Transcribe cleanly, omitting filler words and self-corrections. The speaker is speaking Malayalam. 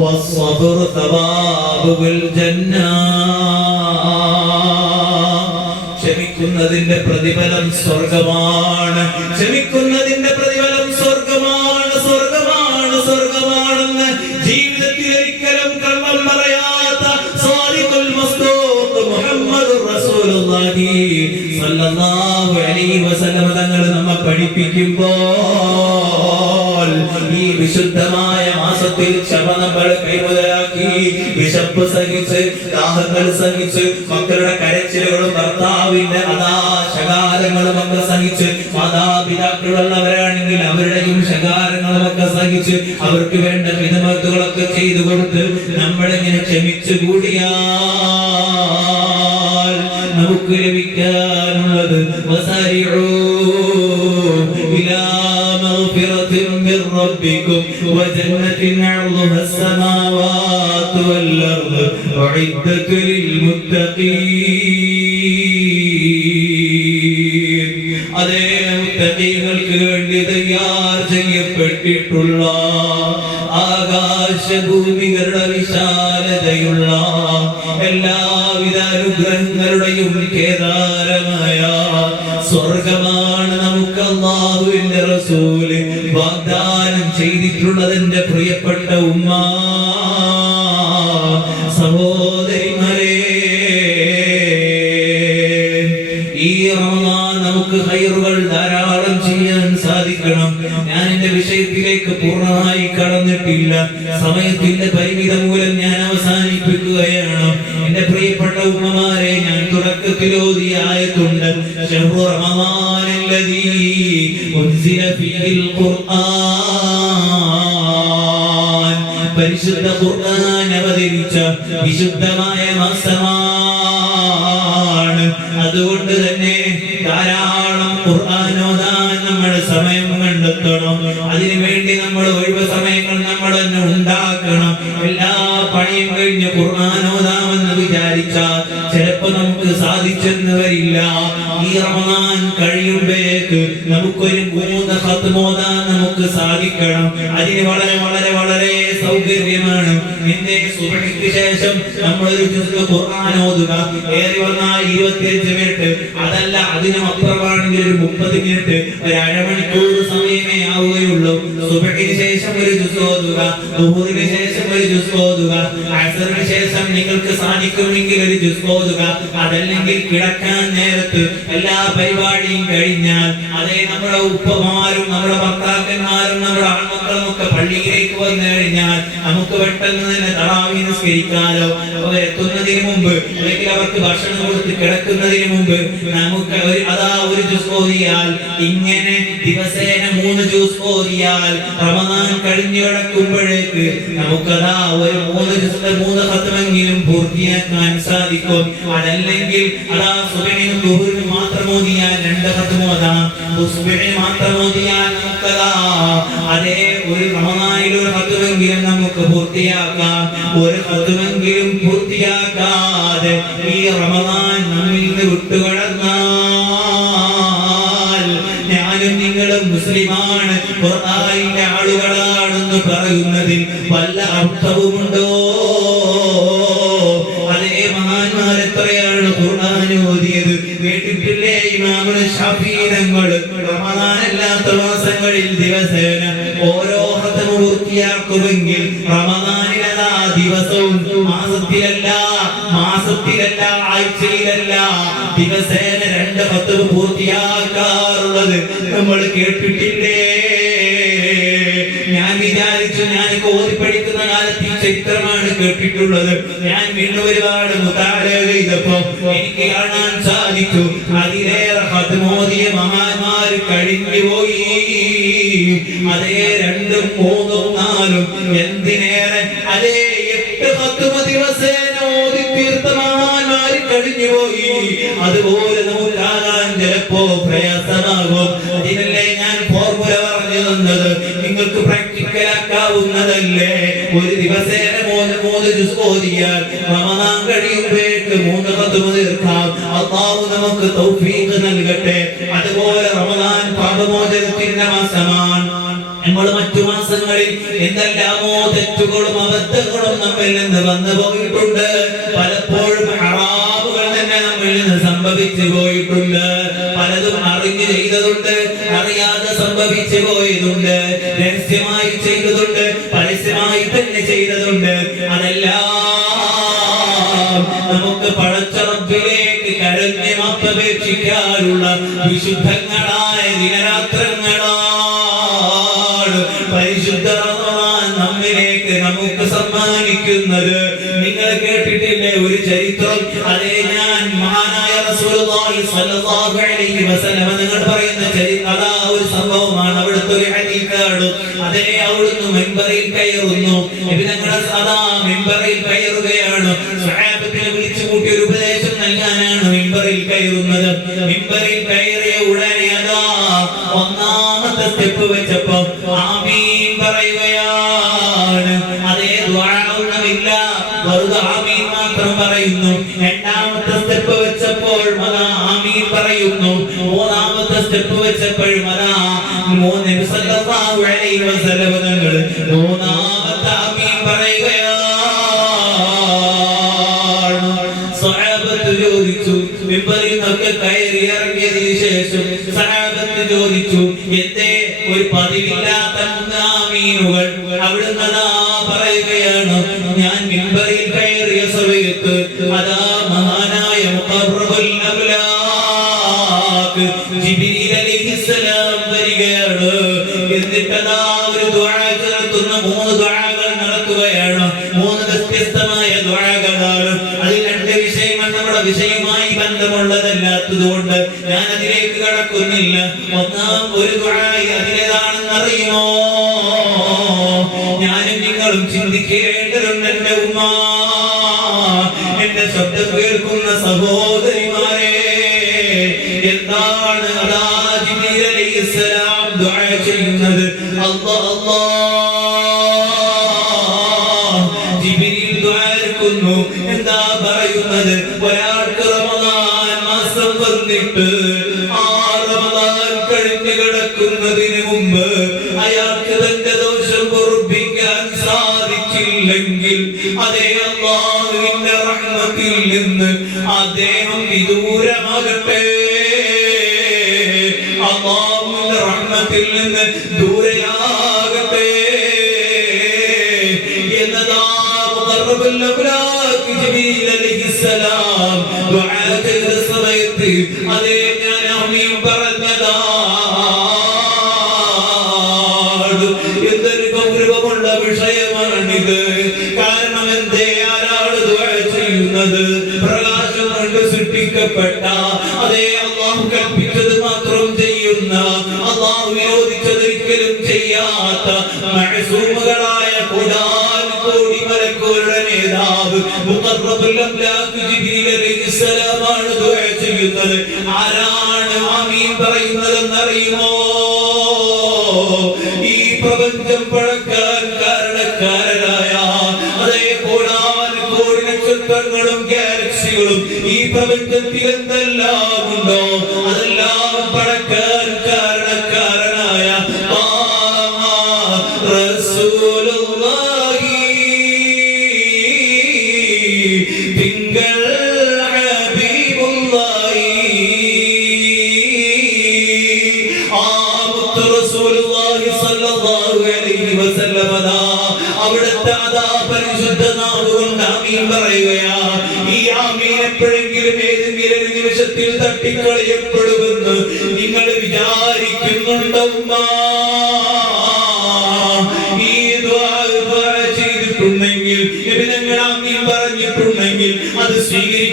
والصبر ثواب الجنة. ക്ഷമിക്കുന്നതിന്റെ പ്രതിഫലം സ്വർഗമാണ്. ക്ഷമിക്കുന്നതിന്റെ പ്രതിഫലം സ്വർഗമാണ്, സ്വർഗമാണ്, സ്വർഗമാണെന്ന് ജീവിതത്തിൽ ഒരിക്കലും കള്ളം പറയാത്ത സ്വാദിഖുൽ മസ്ദൂഖ് മുഹമ്മദുർ റസൂലുള്ളാഹി സ്വല്ലല്ലാഹു അലൈഹി വസല്ലം തങ്ങൾ നമ്മെ പഠിപ്പിക്കുമ്പോൾ ഈ വിശുദ്ധമായ മാസത്തിൽ ക്ഷമ നമ്മൾ കൈമുതലാക്കി, വിശപ്പ് സഹിച്ച്, ദാഹങ്ങൾ സഹിച്ച്, മക്കളുടെ കരച്ചിലുകളും ഭർത്താവിന്റെ ശകാരങ്ങളും ഒക്കെ സഹിച്ച്, മാതാപിതാക്കളുള്ളവരാണെങ്കിൽ അവരുടെയും ശകാരങ്ങളും ഒക്കെ സഹിച്ച് അവർക്ക് വേണ്ട ഹിദമത്തുകളൊക്കെ ചെയ്തു കൊടുത്ത് നമ്മളിങ്ങനെ ക്ഷമിച്ചു കൂടിയാൽ നമുക്ക് ലഭിക്കാനുള്ളത് من ربكم وجنة عرضها السماوات والأرض أعدت للمتقين. അതേ മുത്തഖീങ്ങൾക്ക് വേണ്ടി തയ്യാർ ചെയ്യപ്പെട്ടിട്ടുള്ള ആകാശഭൂമികളുടെ വിശാലതയുള്ള എല്ലാവിധ അനുഗ്രഹങ്ങളുടെയും കേദാരമായ സ്വർഗമാണ് നമുക്ക് അല്ലാഹുവിന്റെ റസൂല് വാഗ്ദാനം ചെയ്തിട്ടുള്ളതിന്റെ പ്രിയപ്പെട്ട ഉമ്മ സഹോദരിമാരെ. ഈ റമളാൻ നമുക്ക് ഖൈറുകൾ ധാരാളം ചെയ്യാൻ സാധിക്കണം. ഞാൻ എന്റെ വിഷയത്തിലേക്ക് പൂർണ്ണമായി കടന്നിട്ടില്ല, സമയത്തിന്റെ പരിമിതി മൂലം ഞാൻ അവസാനിപ്പിക്കുകയാണ്. എന്റെ പ്രിയപ്പെട്ട ഉമ്മമാരെ, ഞാൻ തുടക്കത്തിൽ ഓതിയ ആയത്തുണ്ട്, ശഹ്റു റമളാനല്ലദീ ഉൻസില ഫീഹിൽ ഖുർആൻ. പരിശുദ്ധ ഖുർആൻ അവതരിച്ച വിശുദ്ധമായ മാസമാണ്. അതുകൊണ്ട് തന്നെ ധാരാളം ഖുർആൻ ഓതാൻ നമ്മൾ സമയം കണ്ടെത്തണം. അതിനുവേണ്ടി നമ്മൾ ഒഴിവ് സമയങ്ങൾ നമ്മൾ തന്നെ ഉണ്ടാക്കണം. എല്ലാ പണിയും കഴിഞ്ഞ് ഖുർആൻ ഓതാമെന്ന് വിചാരിച്ചാൽ ചിലപ്പോൾ നമുക്ക് സാധിച്ചെന്ന് വരില്ല. ഈ റമളാൻ കഴിയുമ്പോഴേക്ക് നമുക്കൊരു 3 ഖത്മ് ഓതാൻ നമുക്ക് സാധിക്കണം. അതിന് വളരെ വളരെ വളരെ സൗകര്യമാണ്. ഇന്നേ സുബ്ഹിക്ക് ശേഷം നമ്മൾ ഒരു ജുസ് ഖുർആൻ ഓതുക, ഏറി വന്നാൽ 25 മിനിറ്റ്, അതല്ല അതിനും അപ്പുറമാണെങ്കിൽ ഒരു 30 മിനിറ്റ്, ഒരു അരമണിക്കൂർ സമയമേ ആവുകയുള്ളൂ. സുബ്ഹിക്ക് ശേഷം ഒരു ജുസ് ഓതുക, ദുഹൂറിന് ശേഷം ഒരു ജുസ് ഓതുക, അസ്റിന് ശേഷം നിങ്ങൾക്ക് സാധിക്കുമെങ്കിൽ ഒരു ജുസ് ഓതുക. അതല്ലെങ്കിൽ കിടക്കാൻ നേരത്ത് എല്ലാ പരിപാടിയും കഴിഞ്ഞാൽ, അതേ നമ്മുടെ ഉപ്പമാരും നമ്മുടെ ഭർത്താക്കന്മാരും നമ്മുടെ ആൺമക്കളും ഒക്കെ പള്ളിയിലേക്ക് വന്നു കഴിഞ്ഞാൽ നമുക്ക് പെട്ടെന്ന് തന്നെ തറാവീഹ് നിസ്കരിക്കാലോ. അവരെത്തുന്നതിന് മുമ്പ് അല്ലെങ്കിൽ അവർക്ക് ഭക്ഷണം കൊടുത്ത് കിടക്കുന്നതിന് മുമ്പ് നമുക്ക് ഒരു ജ്യൂസ് ഓതിയാൽ, ഇങ്ങനെ ദിവസേന 3 ജ്യൂസ് ഓതിയാൽ റമദാൻ കഴിഞ്ഞു കിടക്കുമ്പോഴേക്ക് നമുക്കതാ ഒരു 3 ഖത്മെങ്കിലും പൂർത്തിയാക്കാൻ സാധിക്കും. അതല്ലെങ്കിൽ അതാ സുബ്ഹിനും ദുഹൂറിനും മാത്രം ഓതിയാൽ 2 ഖത്മ് ഓതാം, സുബ്ഹിന് മാത്രം ഓതിയാൽ നമുക്കതാ അതേ ഒരു റമദാനിൽ ഒരു ഖത്മെങ്കിലും നമുക്ക് പൂർത്തിയാക്കാം. ഒരു ഖത്മെങ്കിലും പൂർത്തിയാക്കാതെ ഈ റമദാൻ നമ്മിൽ നിന്ന് വിട്ടുകടന്നാൽ ഞാനും നിങ്ങളും മുസ്ലിമാണ്, ഖുർആനിന്റെ ആളുകളാണെന്ന് പറയുന്നതിൽ വല്ല അർത്ഥവുമുണ്ടോ? അതേ മഹാന്മാർ എത്രയാണ് ഖുർആൻ ഓതിയത് കേട്ടിട്ടില്ലേ? ഇമാം ശാഫിഈ തങ്ങൾ റമദാൻ അല്ലാത്ത മാസങ്ങളിൽ ദിവസേന ഓരോ ഖത്മ് പൂർത്തിയാക്കുമെങ്കിൽ റമദാനിലതാ ദിവസവും, മാസത്തിലല്ല ആഴ്ചയിലല്ല, ദിവസേന 2 ഖത്മ് പൂർത്തിയാക്കാറുള്ളത് നമ്മൾ കേട്ടിട്ടില്ലേ? ഞാൻ വിചാരിച്ചു ഞാനൊക്കെ ഓതി പഠിക്കുന്ന കാലത്ത് ഈ ചരിത്രമാണ് കേട്ടിട്ടുള്ളത്. ഞാൻ വീണ്ടും ഒരുപാട് മുതാഅ ചെയ്തപ്പോ എനിക്ക് കാണാൻ സാധിച്ചു അതിലേറെ ഖത്മ് ഓതിയ മഹാന്മാർ കഴിഞ്ഞു പോയി. അതേ 2, 3, 4 എന്തിനേറെ അതേ 8 ഖത്മ് ദിവസേന ഓതി തീർത്ത മഹാന്മാർ കഴിഞ്ഞു പോയി. അതുപോലെ നമുക്കാകാൻ ചിലപ്പോ പ്രയാസമാകും. അതിനല്ലേ ഞാൻ ഫോർമുല പറഞ്ഞു തന്നത്, നിങ്ങൾക്ക് പ്രാക്ടിക്കലാക്കാവുന്നതല്ലേ? ഒരു ദിവസേന 3 ജ്യൂസ് ഓതിയാൽ റമദാൻ കഴിയുമ്പോഴേക്ക് 3 ഖത്മ് തീർക്കാം. അല്ലാഹു നമുക്ക് തൗഫീഖ് നൽകട്ടെ. അതുപോലെ റമദാൻ പാപമോചനത്തിന്റെ മാസമാണ്. നമ്മൾ മറ്റു മാസങ്ങളിൽ എന്തെല്ലാമോ തെറ്റുകളും അബദ്ധങ്ങളും നമ്മിൽ നിന്ന് വന്നു പോയിട്ടുണ്ട്. പലപ്പോഴും ഹറാമുകൾ തന്നെ നമ്മിൽ നിന്ന് സംഭവിച്ചു പോയിട്ടുണ്ട്. പലതും അറിഞ്ഞു ചെയ്തതുണ്ട്, അറിയാതെ സംഭവിച്ചു പോയതുണ്ട്, രഹസ്യമായി ചെയ്തതുണ്ട്, പരസ്യമായി തന്നെ ചെയ്തതുണ്ട്. അതെല്ലാം നമുക്ക് പടച്ച റബ്ബിലേക്ക് കരഞ്ഞ് മാപ്പപേക്ഷിക്കാനുള്ള വിശുദ്ധങ്ങളായ ദിനരാത്രങ്ങളാണ് പരിശുദ്ധ റമദാൻ നമ്മിലേക്ക് നമുക്ക് സമ്മാനിക്കുന്നത്. നിങ്ങൾ കേട്ടിട്ടില്ലേ ഒരു ചരിത്രം? അതേ ഞാൻ മഹാനായ റസൂലുള്ളാഹി സ്വല്ലല്ലാഹു അലൈഹി വസല്ലം നിങ്ങൾ പറയുന്ന അതാ ഒരു സംഭവമാണ്. അവിടുത്തെ ഒരു ഹദീസാണ്. അതേ അവിടുന്ന് മിമ്പറിൽ കയറുന്നു. നബിതങ്ങൾ അതാ മിമ്പറിൽ കയറുകയാണ്. സ്വഹാബത്തിനെ വിളിച്ചു കൂട്ടി ഒരു ഉപദേശം നൽകാനാണ് മിമ്പറിൽ കയറുന്നത്. മിമ്പറിൽ കയറിയ ഉടനെ അതാ ഒന്നാമത്തെ സ്റ്റെപ്പ് വെച്ചപ്പോ ആമീൻ പറയുകയാണ്. അതേ ദുആ ഒന്നുമില്ല, വെറുതെ ആമീൻ മാത്രം പറയുന്നു. രണ്ടാമത്തെ സ്റ്റെപ്പ് വെച്ചപ്പോൾ അതാ ആമീൻ പറയുന്നു. മൂന്നാമത്തെ സ്റ്റെപ്പ് വെച്ചപ്പോഴും അതാ നബി സല്ലല്ലാഹു അലൈഹി വസല്ലം തങ്ങൾ മൂന്നാമത്തെ ആമീൻ പറയുകയാണ്. സ്വഹാബത്ത് ചോദിച്ചു, മിമ്പറിൽ നിന്നൊക്കെ കയറി ഇറങ്ങിയതിനു ശേഷം സ്വഹാബത്ത് ചോദിച്ചു, എന്തേ ഒരു പതിവില്ലാത്ത ആമീനുകൾ? അവിടുന്ന് അതാ പറയുകയാണ്, ഞാൻ മിമ്പറിൽ കയറിയ സമയത്ത് അതാ മഹാനായ മുഖറബുൽ അംലാഖ് ജിബ്രീൽ അലൈഹിസ്സലാം വരികയാണ്. എന്നിട്ട് അതാ ഒരു ദുആ നടത്തുന്ന 3 ദുആകൾ നടത്തുകയാണ്. 3 വ്യത്യസ്തമായ ദുആകളാണ്. അതിൽ 2 വിഷയങ്ങൾ നമ്മുടെ വിഷയവുമായി ബന്ധമുള്ളതല്ലാത്തതുകൊണ്ട് ഞാൻ അതിലേക്ക് കടക്കുന്നില്ല. ഒന്നാം ഒരു ദുആ അതിലേതാണെന്ന് അറിയുമോ? ഞാനും നിങ്ങളും ചിന്തിക്കേണ്ടതുണ്ട്. എന്റെ ഉമ്മ, എന്റെ ശബ്ദം കേൾക്കുന്ന സഹോദരിമാരെ, എന്താണ് അതാ ജിബ്രീൽ അലൈഹിസ്സലാം ദുആ ചെയ്യുന്നത്? അല്ലാഹ് ജിബ്രീൽ ദുആ എടുക്കുന്നു. എന്താ പറയുന്നത്? ഒരാൾക്ക് റമദാൻ മാസം വന്നിട്ട് ആ റമദാൻ കഴിഞ്ഞു കിടക്കുന്നതിന് മുമ്പ് അയാൾക്ക് തന്റെ ദോഷം പൊറുപ്പിക്കാൻ സാധിച്ചില്ലെങ്കിൽ അതേ അല്ലാഹുവിന്റെ റഹ്മത്തിൽ നിന്ന് അദ്ദേഹം വിദൂരമാകട്ടെ, അല്ലാഹുവിന്റെ റഹ്മത്തിൽ നിന്ന് ദൂരെയാകട്ടെ എന്നതാ മുഖറബുൽ അംലാഖ് ജിബ്രീൽ അലൈഹിസ്സലാം ദുആ ചെയ്ത സമയത്ത് അതേ ഞാൻ ആമീൻ പറഞ്ഞതാ. എന്തൊരു ഗൗരവമുള്ള വിഷയമാണിത്. കാരണം എന്തേ? ആരാണ് ദുആ ചെയ്യുന്നത്? പ്രകാശം കൊണ്ട് സൃഷ്ടിക്കപ്പെട്ട അതേ അല്ലാഹു കൽപ്പിച്ചത് മാത്രം ചെയ്യുന്ന, അല്ലാഹു വിരോധിച്ചതൊരിക്കലും ചെയ്യാത്ത മഅസൂമുകളായ കോടാനുകോടി മലക്കുകളുടെ നേതാവ് മുഖറബുൽ അംലാഖ് ജിബ്രീൽ അലൈഹിസ്സലാമാണ് ദുആ ചെയ്യുന്നത്. ആരാണ് ആമീൻ പറയുന്നതെന്ന് അറിയുമോ? ഈ പ്രപഞ്ചം പഴക്കാൻ കാരണക്കാരനായ അതേ കോടാനുകോടി നക്ഷത്രങ്ങളും ഗാലക്സികളും ഈ പ്രപഞ്ചത്തിൽ എന്തെല്ലാം ഉണ്ടോ അതെല്ലാം പഴക്കാൻ കാരണക്കാരനായ റസൂലുള്ളാഹി തിങ്കൾ ഹബീബുള്ളാഹി റസൂലുള്ളാഹി സ്വല്ലല്ലാഹു അലൈഹി വസല്ലം അവിടുത്തെ അതാ പരിശുദ്ധ നാമം ആമീൻ പറയുകയാ. ഈ ആമീൻ എപ്പോഴെങ്കിലും ഏതെങ്കിലും ഒരു നിമിഷത്തിൽ തട്ടിക്കളയപ്പെടുമെന്ന് നിങ്ങൾ വിചാരിക്കുന്നുണ്ടോ? ഈ ദുആ ചെയ്തിട്ടുണ്ടെങ്കിൽ, നബി തങ്ങൾ ആമീൻ പറഞ്ഞിട്ടുണ്ടെങ്കിൽ അത് സ്വീകരിക്കും.